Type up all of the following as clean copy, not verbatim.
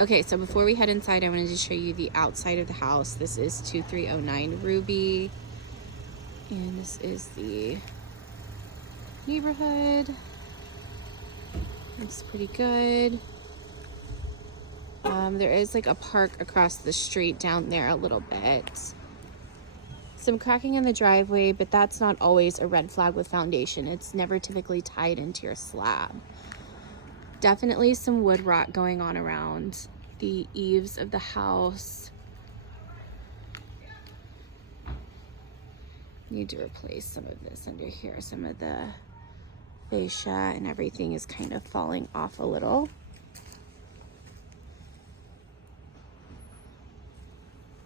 Okay, so before we head inside, I wanted to show you the outside of the house. This is 2309 Ruby, and this is the neighborhood. It's pretty good. There is like a park across the street down there a little bit. Some cracking in the driveway, but that's not always a red flag with foundation. It's never typically tied into your slab. Definitely some wood rot going on around the eaves of the house. Need to replace some of this under here. Some of the fascia and everything is kind of falling off a little.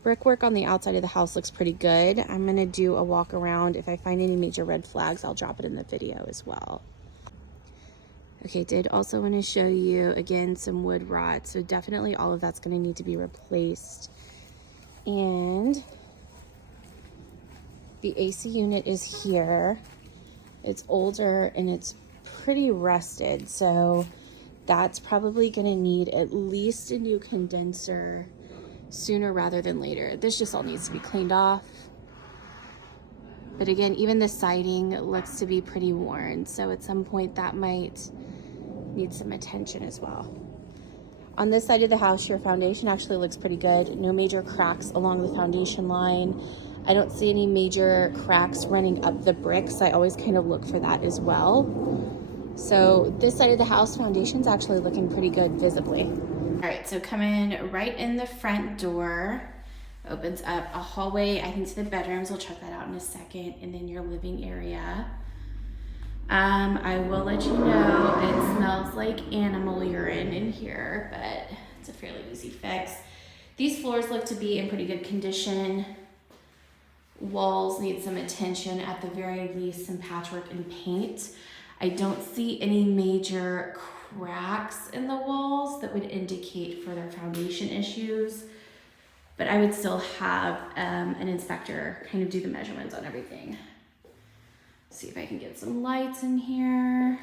Brickwork on the outside of the house looks pretty good. I'm gonna do a walk around. If I find any major red flags, I'll drop it in the video as well. Okay, did also want to show you again some wood rot. So definitely all of that's gonna need to be replaced. And the AC unit is here. It's older and it's pretty rusted. So that's probably gonna need at least a new condenser sooner rather than later. This just all needs to be cleaned off. But again, even the siding looks to be pretty worn. So at some point that might need some attention as well. On this side of the house, your foundation actually looks pretty good. No major cracks along the foundation line. I don't see any major cracks running up the bricks. I always kind of look for that as well. So this side of the house, foundation's actually looking pretty good visibly. All right, so coming right in the front door, opens up a hallway, I think, to the bedrooms. We'll check that out in a second. And then your living area. I will let you know it smells like animal urine in here, but it's a fairly easy fix. These floors look to be in pretty good condition. Walls need some attention, at the very least some patchwork and paint. I don't see any major cracks in the walls that would indicate further foundation issues, but I would still have an inspector kind of do the measurements on everything. See if I can get some lights in here.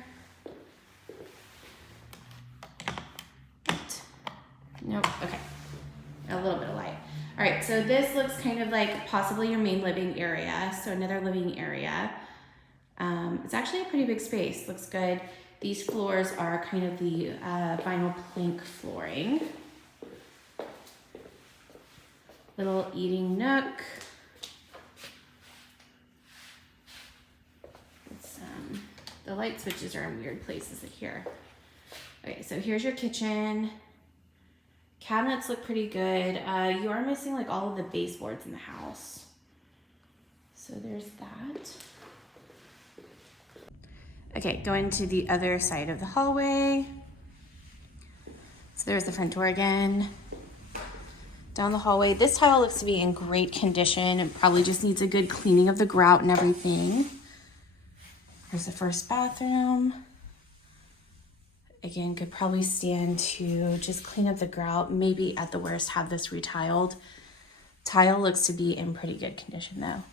Nope, okay, a little bit of light. All right, so this looks kind of like possibly your main living area, so another living area. It's actually a pretty big space, looks good. These floors are kind of the vinyl plank flooring. Little eating nook. The light switches are in weird places here. Okay, so here's your kitchen. Cabinets look pretty good. You are missing like all of the baseboards in the house. So there's that. Okay, going to the other side of the hallway. So there's the front door again. Down the hallway. This tile looks to be in great condition and probably just needs a good cleaning of the grout and everything. There's the first bathroom. Again, could probably stand to just clean up the grout. Maybe at the worst have this retiled. Tile looks to be in pretty good condition though.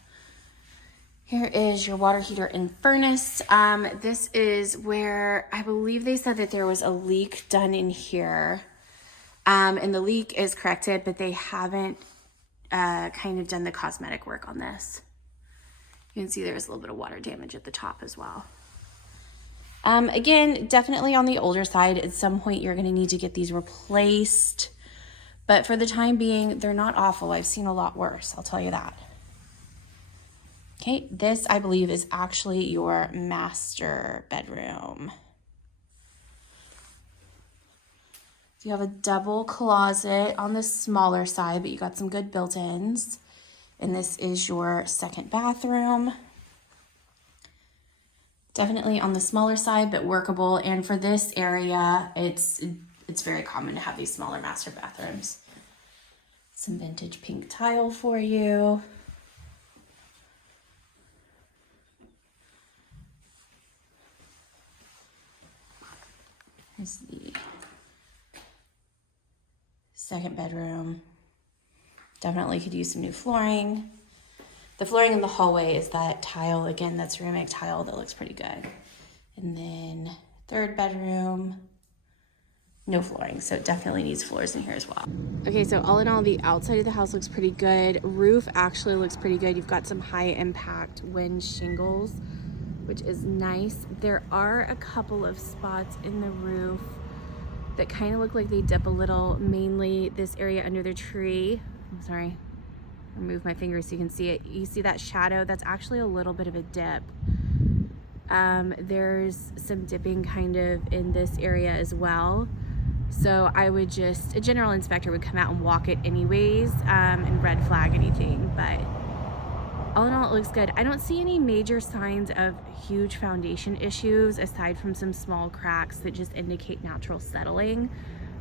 Here is your water heater and furnace. This is where I believe they said that there was a leak done in here. And the leak is corrected, but they haven't kind of done the cosmetic work on this. You can see there's a little bit of water damage at the top as well. Again, definitely on the older side. At some point, you're going to need to get these replaced. But for the time being, they're not awful. I've seen a lot worse, I'll tell you that. Okay, this, I believe, is actually your master bedroom. So you have a double closet on the smaller side, but you got some good built-ins. And this is your second bathroom. Definitely on the smaller side, but workable. And for this area, it's very common to have these smaller master bathrooms. Some vintage pink tile for you. Here's the second bedroom. Definitely could use some new flooring. The flooring in the hallway is that tile, again, that ceramic tile that looks pretty good. And then third bedroom. no flooring, so it definitely needs floors in here as well. Okay, so all in all, the outside of the house looks pretty good. Roof actually looks pretty good. You've got some high impact wind shingles, which is nice. There are a couple of spots in the roof that kind of look like they dip a little, mainly this area under the tree. I'm sorry, remove my finger so you can see it. You see that shadow? That's actually a little bit of a dip. There's some dipping kind of in this area as well. So I would just, a general inspector would come out and walk it anyways, and red flag anything, but all in all, it looks good. I don't see any major signs of huge foundation issues aside from some small cracks that just indicate natural settling.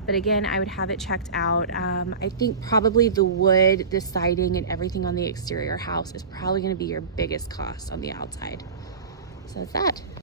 But again, I would have it checked out. I think probably the wood, the siding, and everything on the exterior house is probably gonna be your biggest cost on the outside. So that's that.